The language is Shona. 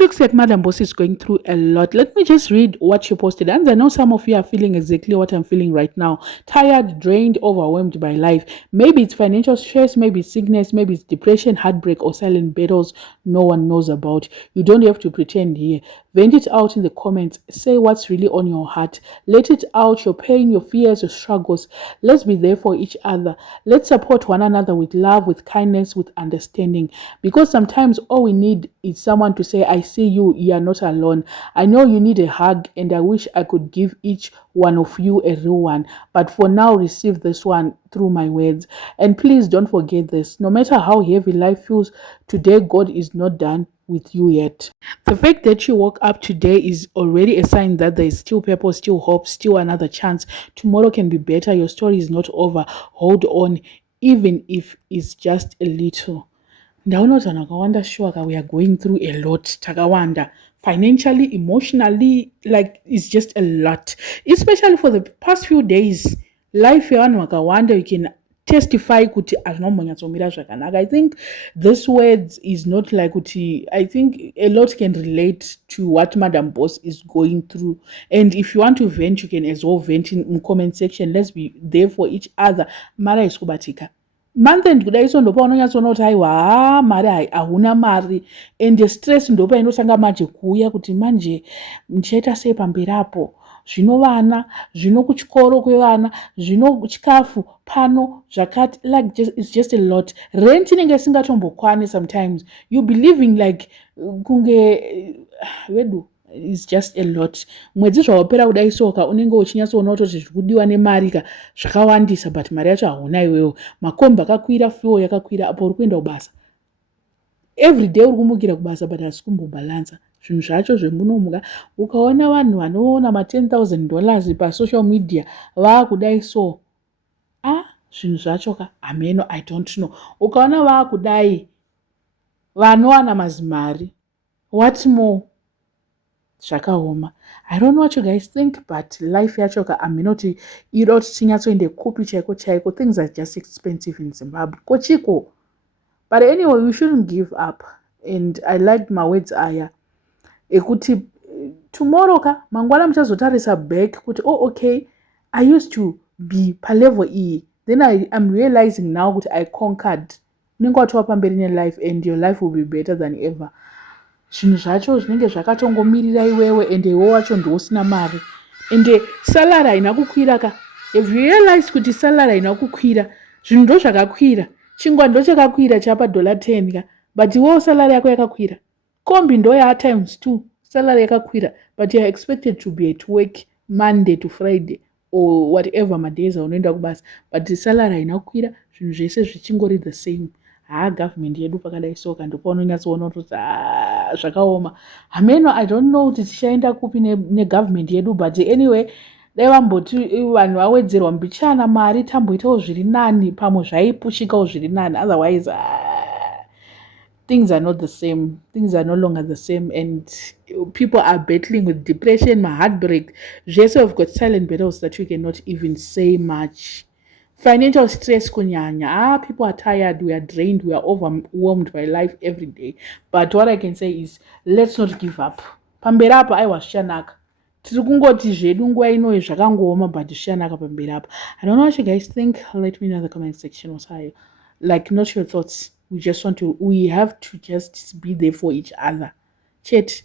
looks like Madam Boss is going through a lot. Let me just read what she posted. And I know some of you are feeling exactly what I'm feeling right now. Tired, drained, overwhelmed by life. Maybe it's financial stress, maybe it's sickness, maybe it's depression, heartbreak, or silent battles no one knows about. You don't have to pretend here. Vent it out in the comments. Say what's really on your heart. Let it out, your pain, your fears, your struggles. Let's be there for each other. Let's support one another with love, with kindness, with understanding. Because sometimes all we need is someone to say, I see you, you are not alone. I know you need a hug, and I wish I could give each one of you a real one. But for now, receive this one through my words. And please don't forget this. No matter how heavy life feels, today God is not done with you yet. The fact that you woke up today is already a sign that there is still purpose, still hope, still another chance. Tomorrow can be better. Your story is not over. Hold on, even if it's just a little. Ndaona kuti vanhu vakawanda sure we are going through a lot. Takawanda financially, emotionally, like it's just a lot. Especially for the past few days, life yevanhu vakawanda, you can testify kuti hazvinombonyatsomira zvakanaka. I think this words is not like kuti, I think a lot can relate to what Madam Boss is going through. And if you want to vent, you can as well vent in comment section. Let's be there for each other. Mara isikubatika. Month end kudai so ndopa unonyatsoona kuti aiwa mari hauna mari, ende stress ndopa inosanga manje kuuya kuti manje ndichaita sei pamberi apo, zvino vana, zvino kuchikoro kwevana, zvino chikafu pano zvakati, like it's just a lot. Rent inenge isingatombokwane sometimes. You be living like kunge vedu. It's just a lot. Mwedzi zvawapera kudai soka unenge uchinyatsoona kuti zvirikudiwa nemari ka zvakawandisa, but mari yacho hauna iwewe. Makombi akakwira, fuel yakakwira, apo uri kuenda kubasa. Every day uri kumukira kubasa, but hasi kumbobalansa. Zvinhu zvacho zvemunomuka ukaona vanhu vanoona $10,000 pasocial media vaakudai so, zvinhu zvacho ka ameno, I don't know. Ukaona vaakudai vanowana mazimari, what more? Zvakaoma. I don't know what you guys think, but life yacho ka aminoti iroti tinyatsoende kupi chaiko chaiko. Things are just expensive in Zimbabwe. Kochiko. But anyway, we shouldn't give up. And I like my words aya. Ekuti tomorrow ka mangwana mchazotarisa back kuti okay, I used to be pa level E. Then I'm realizing now that I conquered. Unenge watova pamberi nelife and your life will be better than ever. Zvinhu zvacho zvinenge zvakatongomirira iwewe, ende iwe wacho ndousina mari, ende salary haina kukwira ka. Have you realized kuti salary haina kukwira? Zvinhu ndo zvakakwira. Chingwa ndo chakakwira chapa $10 ka, but iwewe salary yako yakakwira. Kombi ndo ya times 2, salary yakakwira, but you are expected to be at work Monday to Friday or whatever madays unoenda kubasa, but salary haina kukwira. Zvinhu zvese zvichingori the same. Government yedu pakadai soka ndipo unonyatsoona kuti zvakaoma. Hameno, I don't know kuti tichaenda kupi negovernment yedu, but anyway, dai vamboti vanhu vawedzerwa mbichana mari tamboitawo zviri nani, pamwe zvaipushikawo zviri nani. Otherwise, things are not the same. Things are no longer the same, and people are battling with depression, heartbreak. Just have got silent battles that we cannot even say much. Financial stress kunyanya. People are tired, we are drained, we are overwhelmed by life every day. But what I can say is, let's not give up. Pamberi apa aiwa zvishanaka. Tiri kungoti zvedu nguva ino zvakangooma, but zvishanaka pamberi apa. I don't know what you guys think. Let me know in the comment section what are you. Like, not your thoughts. We have to just be there for each other. Chat.